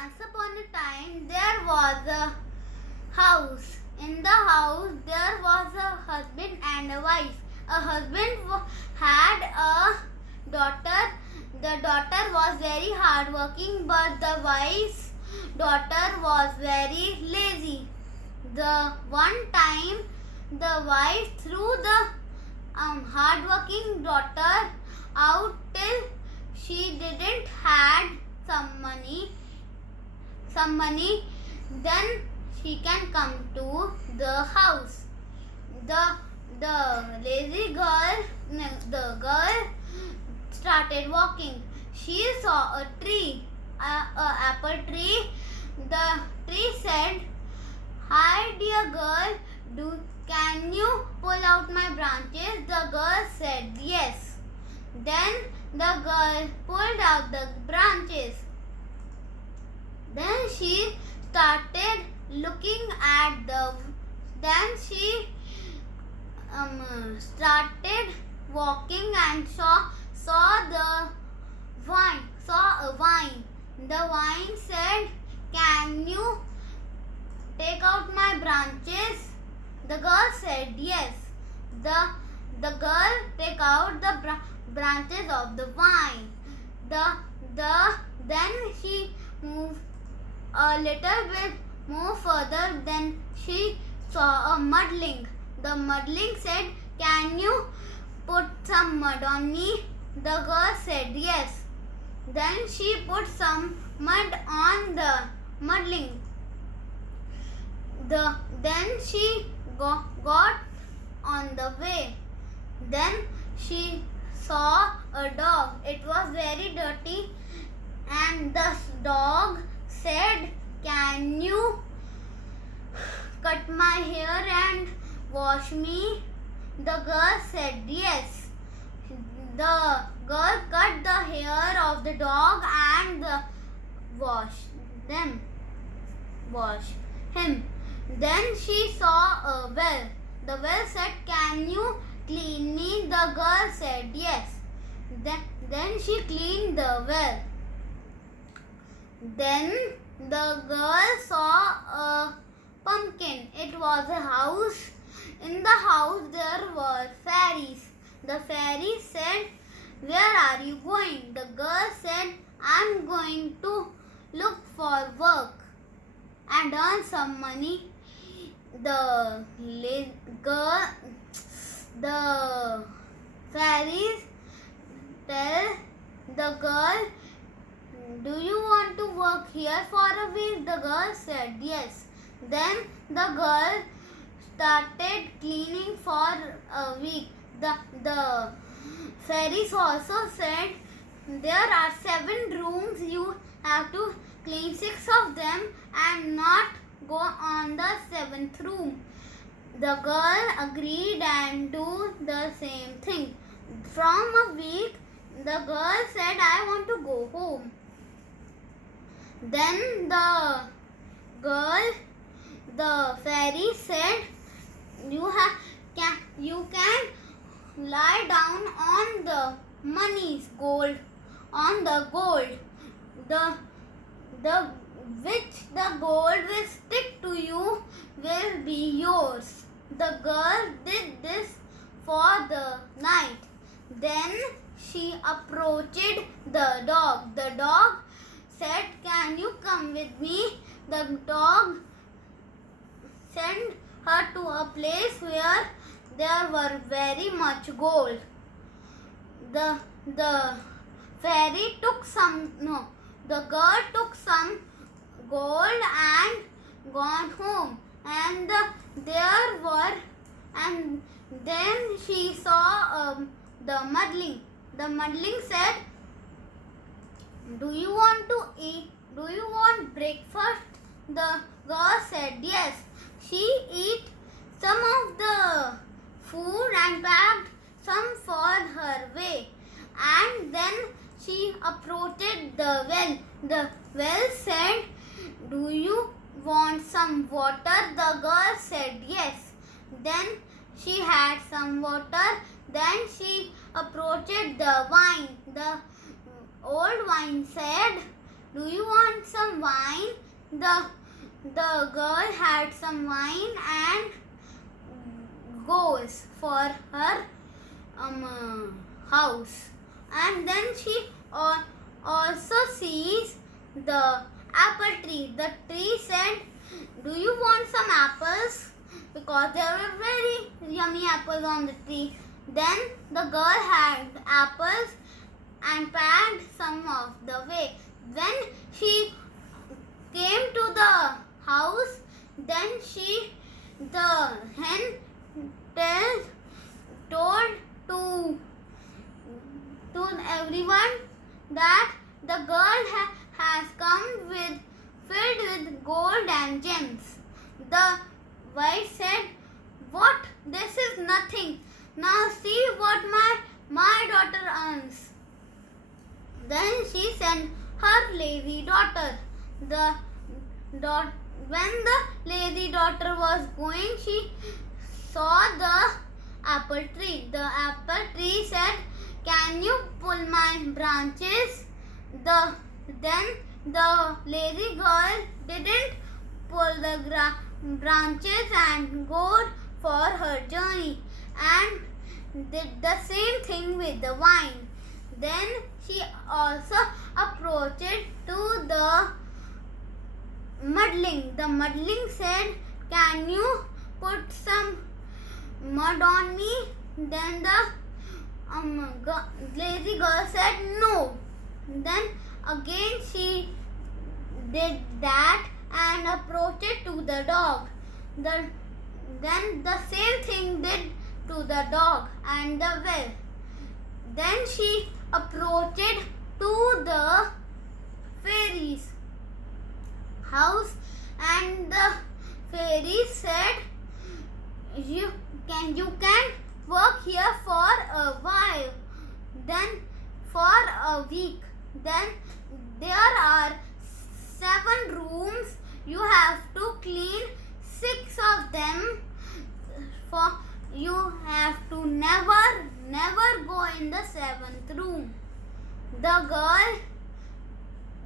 Once upon a time there was a house. In the house there was a husband and a wife. A husband had a daughter. The daughter was very hardworking, but the wife's daughter was very lazy. The one time the wife threw the hardworking daughter out till she didn't had some money, then she can come to the house. The lazy girl, the girl started walking. She saw a tree, a apple tree. The tree said, "Hi dear girl, can you pull out my branches?" The girl said yes. Then the girl pulled out the branches. Then she started looking at the. Then she started walking and saw the vine. Saw a vine. The vine said, "Can you take out my branches?" The girl said yes. The girl take out the branches of the vine. Then she moved a little bit more further. Then she saw a mudling. The mudling said, "Can you put some mud on me?" The girl said yes. Then she put some mud on the mudling. Then she got on the way. Then she saw a dog. It was very dirty, and the dog said, "Can you cut my hair and wash me?" The girl said yes. The girl cut the hair of the dog and washed him. Then she saw a well. The well said, "Can you clean me?" The girl said yes. Then she cleaned the well. Then the girl saw a pumpkin. It was a house. In the house there were fairies. The fairies said, "Where are you going?" The girl said, "I'm going to look for work and earn some money." The fairies tell the girl, "Do you want to work here for a week?" The girl said yes. Then the girl started cleaning for a week. The fairies also said, "There are 7 rooms. You have to clean 6 of them and not go on the 7th room." The girl agreed and do the same thing. From a week, the girl said, "I want to go home." Then the fairy said, you can lie down on the gold. The gold will stick to you, will be yours. The girl did this for the night. Then she approached the dog. The dog said, "Can you come with me?" The dog sent her to a place where there were very much gold. The fairy took the girl took some gold and gone home. And then she saw the mudling. The mudling said, "Do you want to eat? Do you want breakfast?" The girl said yes. She ate some of the food and packed some for her way. And then she approached the well. The well said, "Do you want some water?" The girl said yes. Then she had some water. Then she approached the vine. The old vine said, do you want some wine? The girl had some wine and goes for her house, and then she also sees the apple tree. The tree said, do you want some apples? Because there were very yummy apples on the tree. Then the girl had apples and packed some of the way. When she came to the house, then the hen told to everyone that the girl has come filled with gold and gems. The wife said, what? This is nothing. Now see what my daughter earns. Then she sent her lazy daughter. When the lazy daughter was going, she saw the apple tree. The apple tree said, can you pull my branches? Then the lazy girl didn't pull the branches and go for her journey, and did the same thing with the wine. Then she also approached to the muddling. The muddling said, can you put some mud on me? Then the lazy girl said no. Then again she did that and approached to the dog. Then the same thing did to the dog and the well. Then she approached to the fairy's house, and the fairy said, you can work here for a while, then for a week. Then there are 7 rooms. You have to clean 6 of them. For you have to never go in the 7th room. The girl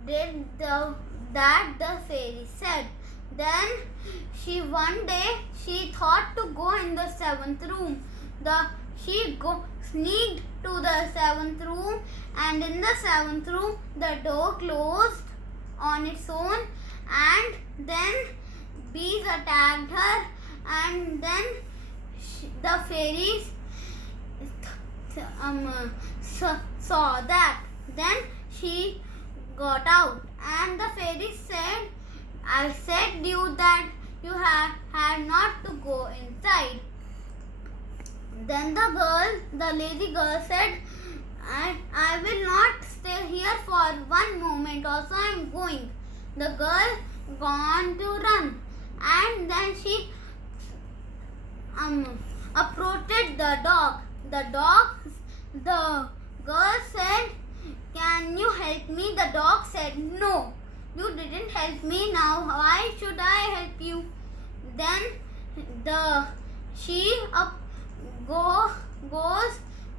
did that the fairy said. Then one day she thought to go in the 7th room. She sneaked to the 7th room, and in the 7th room the door closed on its own, and then bees attacked her, and then the fairies saw that. Then she got out, and the fairy said, I said you that you had not to go inside. Then the lazy girl said, I will not stay here for one moment, also I am going. The girl gone to run, and then she approached the dog. The girl said, can you help me? The dog said, no, you didn't help me, now why should I help you? Then she goes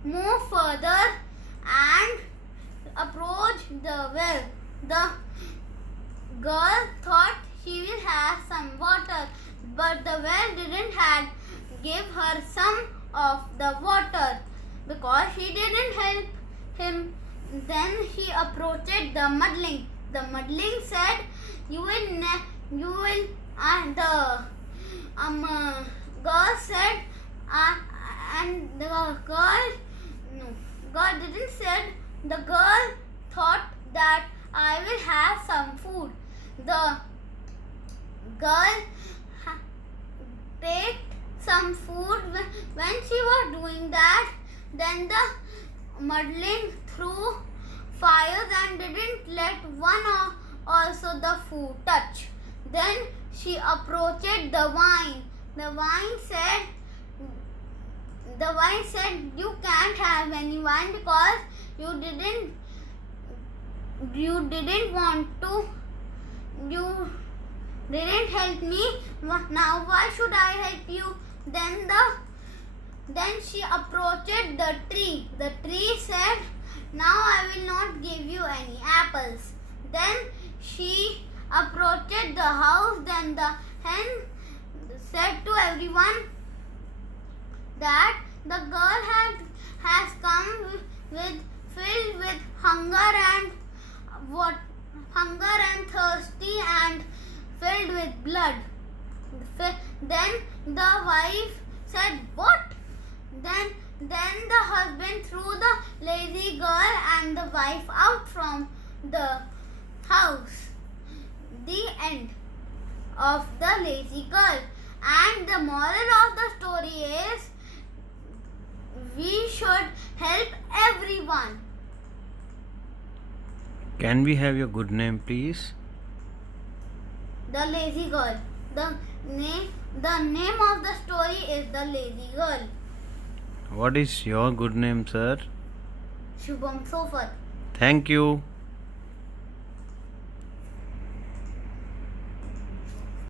move further and approach the well. The girl thought she will have some water, but the well didn't give her some of the water because she didn't help him. Then she approached the muddling. The muddling said, and the girl said, and the girl didn't said. The girl thought that I will have some food. The girl take some food. When she was doing that, then the muddling threw fires and didn't let one or also the food touch. Then she approached the wine. The wine said, you can't have any wine because you didn't want to, you didn't help me. Now why should I help you? Then she approached the tree. The tree said, now I will not give you any apples. Then she approached the house. Then the hen said to everyone that the girl has come with filled with hunger and thirsty and filled with blood. Then the wife said, "What?" Then the husband threw the lazy girl and the wife out from the house. The end of the lazy girl. And the moral of the story is we should help everyone. Can we have your good name, please? The lazy girl. The name of the story is The Lazy Girl. What is your good name, sir? Shubham Sofat. Thank you.